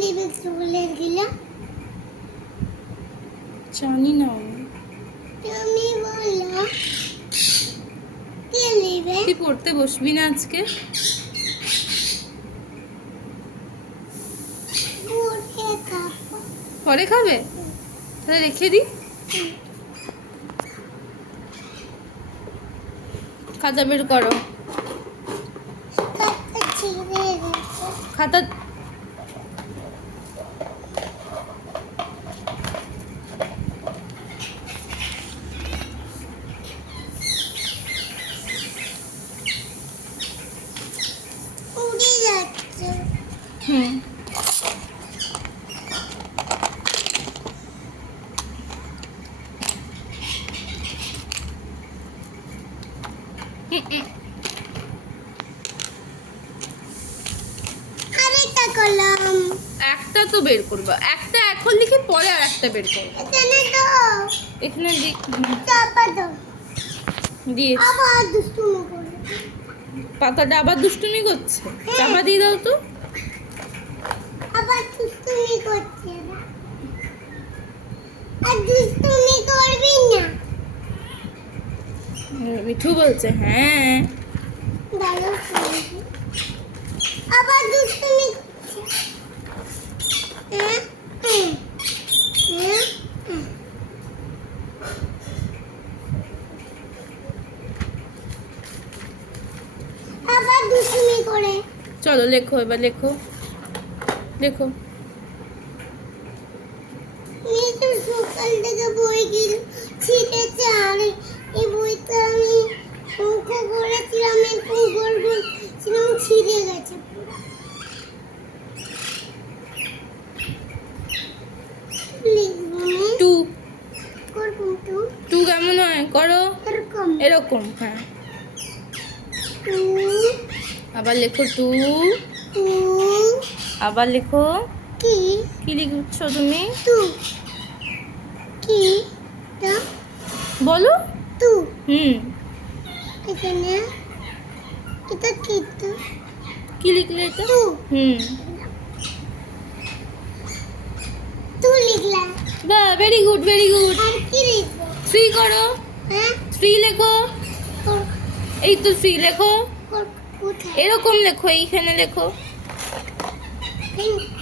লিবে চুলের গিলা জানি না তুমি বলো কে লিবে তুই পড়তে বসবি না আজকে? পড়ে খাবো পরে খাবে? তাহলে রেখে দি। খাতা বের করো। খাতা ছিঁড়ে গেছে খাতা উড়ে যাচ্ছে হুম আরেকটা কলম একটা তো বের করবা, একটা এখন লিখে পরে আর একটা বের করবো। এখানে তো এখানে চাপা দাও দিয়ে আবার দুষ্টুমি করে পাতাটা আবার দুষ্টুমি করছে, চাপা দিয়ে দাও তো। আবার দুষ্টুমি করছে না আর দুষ্টুমি করবি না মিঠু বলছে হ্যাঁ। ভালো শুনবি আবার দুষ্টুমি করছে আবার দুষ্টুমি করে চলো লেখো, এবার লেখো লেখো। মিঠু সকাল থেকে বই ছিটেছে আর এই বইটা আমি অঙ্ক করেছিলাম একটু গোল গোল ছিলাম ছিঁড়ে গেছে পুরো লিখবো না টু করবো তো টু কেমন হয় করো? এরকম এরকম হ্যাঁ। টু আবার লেখো টু, টু আবার লেখো। কি কি লিখছো তুমি? টু কি তা বলো। টু হুম এখানে এটা কি তো কি লিখলে এটা? টু হুম টু লিখলাম বাহ, ভেরি গুড ভেরি গুড। আর কি লিখবো থ্রি করো, হ্যাঁ থ্রি লেখো। কর- এই তো থ্রি লেখো, কোথায় এরকম লেখো, এইখানে লেখো। এখানে?